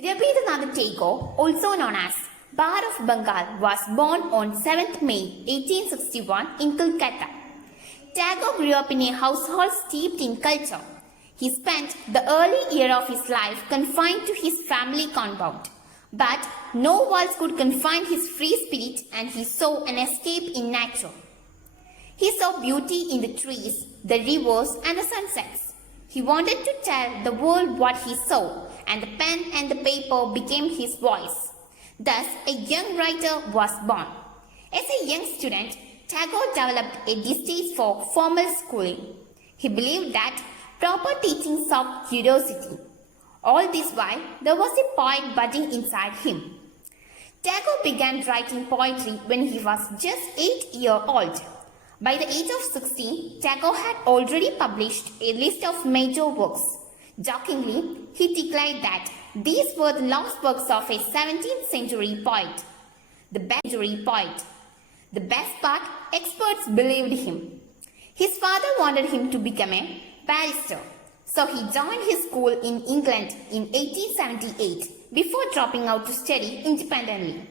Rabindranath Tagore, also known as Bahar of Bengal, was born on 7th May 1861 in Kolkata. Tagore grew up in a household steeped in culture. He spent the early year of his life confined to his family compound. But no walls could confine his free spirit, and he saw an escape in nature. He saw beauty in the trees, the rivers, and the sunsets. He wanted to tell the world what he saw, and the pen and the paper became his voice. Thus, a young writer was born. As a young student, Tagore developed a distaste for formal schooling. He believed that proper teaching sought curiosity. All this while, there was a poet budding inside him. Tagore began writing poetry when he was just 8 years old. By the age of 16, Tagore had already published a list of major works. Jokingly, he declared that these were the lost works of a 17th century poet. The best part, experts believed him. His father wanted him to become a barrister, so he joined his school in England in 1878 before dropping out to study independently.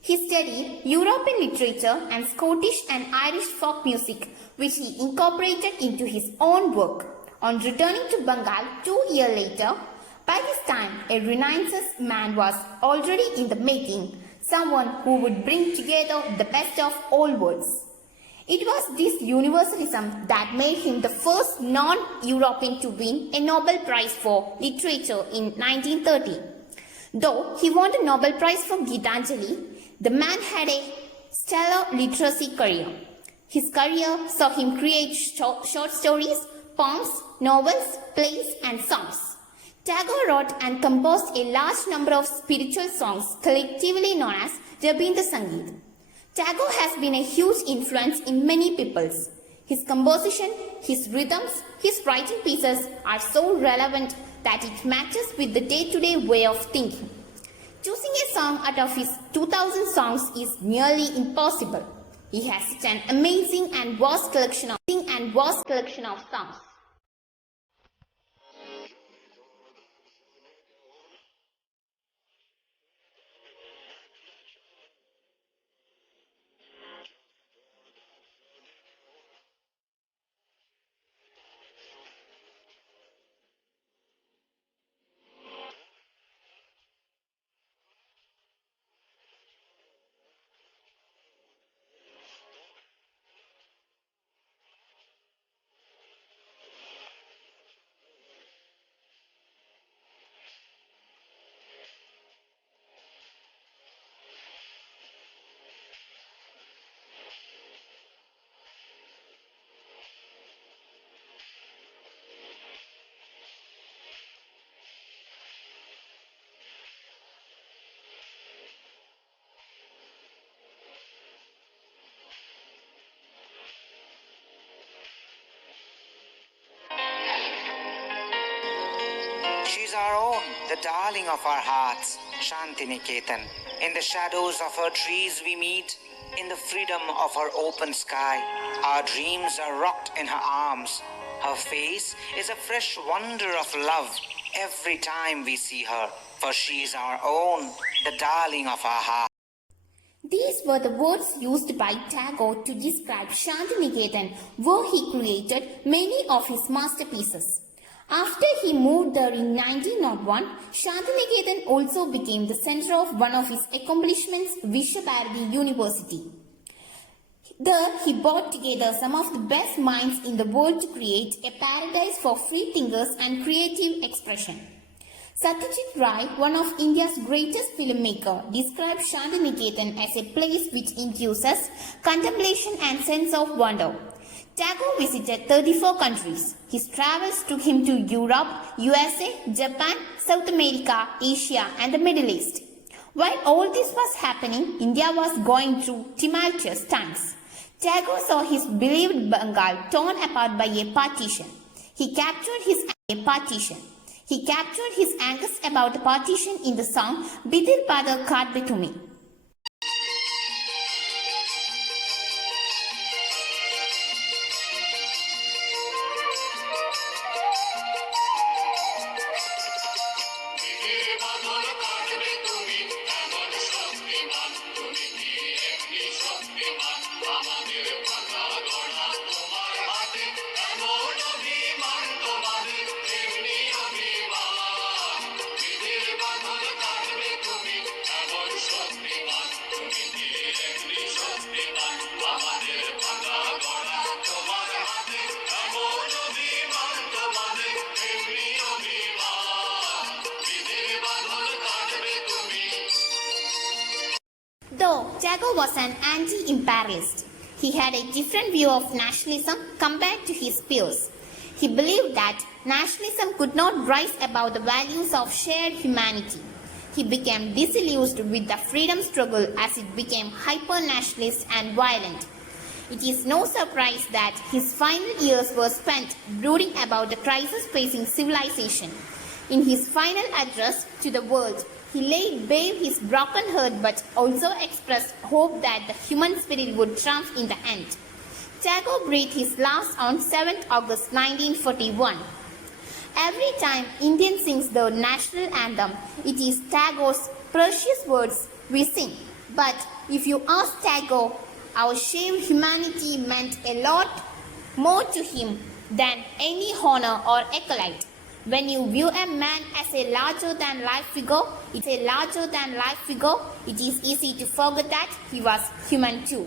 He studied European literature and Scottish and Irish folk music, which he incorporated into his own work. On returning to Bengal 2 years later, by this time a Renaissance man was already in the making, someone who would bring together the best of all worlds. It was this universalism that made him the first non-European to win a Nobel Prize for Literature in 1930. Though he won the Nobel Prize for Gitanjali, the man had a stellar literacy career. His career saw him create short stories, poems, novels, plays, and songs. Tagore wrote and composed a large number of spiritual songs collectively known as Rabindra Sangeet. Tagore has been a huge influence in many peoples. His composition, his rhythms, his writing pieces are so relevant that it matches with the day-to-day way of thinking. Choosing a song out of his 2000 songs is nearly impossible. He has such an amazing and vast collection of songs. She's our own, the darling of our hearts, Shantiniketan. In the shadows of her trees we meet, in the freedom of her open sky. Our dreams are rocked in her arms. Her face is a fresh wonder of love every time we see her, for she's our own, the darling of our hearts. These were the words used by Tagore to describe Shantiniketan, where he created many of his masterpieces. After he moved there in 1901, Shantiniketan also became the center of one of his accomplishments, Vishwabharati University. There he brought together some of the best minds in the world to create a paradise for free thinkers and creative expression. Satyajit Ray, one of India's greatest filmmakers, described Shantiniketan as a place which infuses contemplation and sense of wonder. Tagore visited 34 countries. His travels took him to Europe, USA, Japan, South America, Asia, and the Middle East. While all this was happening, India was going through tumultuous times. Tagore saw his beloved Bengal torn apart by a partition. He captured his angst about the partition in the song Bidil Pada Kaatbe Tumi. Bidil Pada Tagore was an anti-imperialist. He had a different view of nationalism compared to his peers. He believed that nationalism could not rise above the values of shared humanity. He became disillusioned with the freedom struggle as it became hyper-nationalist and violent. It is no surprise that his final years were spent brooding about the crisis facing civilization. In his final address to the world, he laid bare his broken heart but also expressed hope that the human spirit would triumph in the end. Tagore breathed his last on 7th August 1941. Every time Indian sings the national anthem, it is Tagore's precious words we sing. But if you ask Tagore, our shared humanity meant a lot more to him than any honor or accolade. When you view a man as a larger-than-life figure, it is easy to forget that he was human too.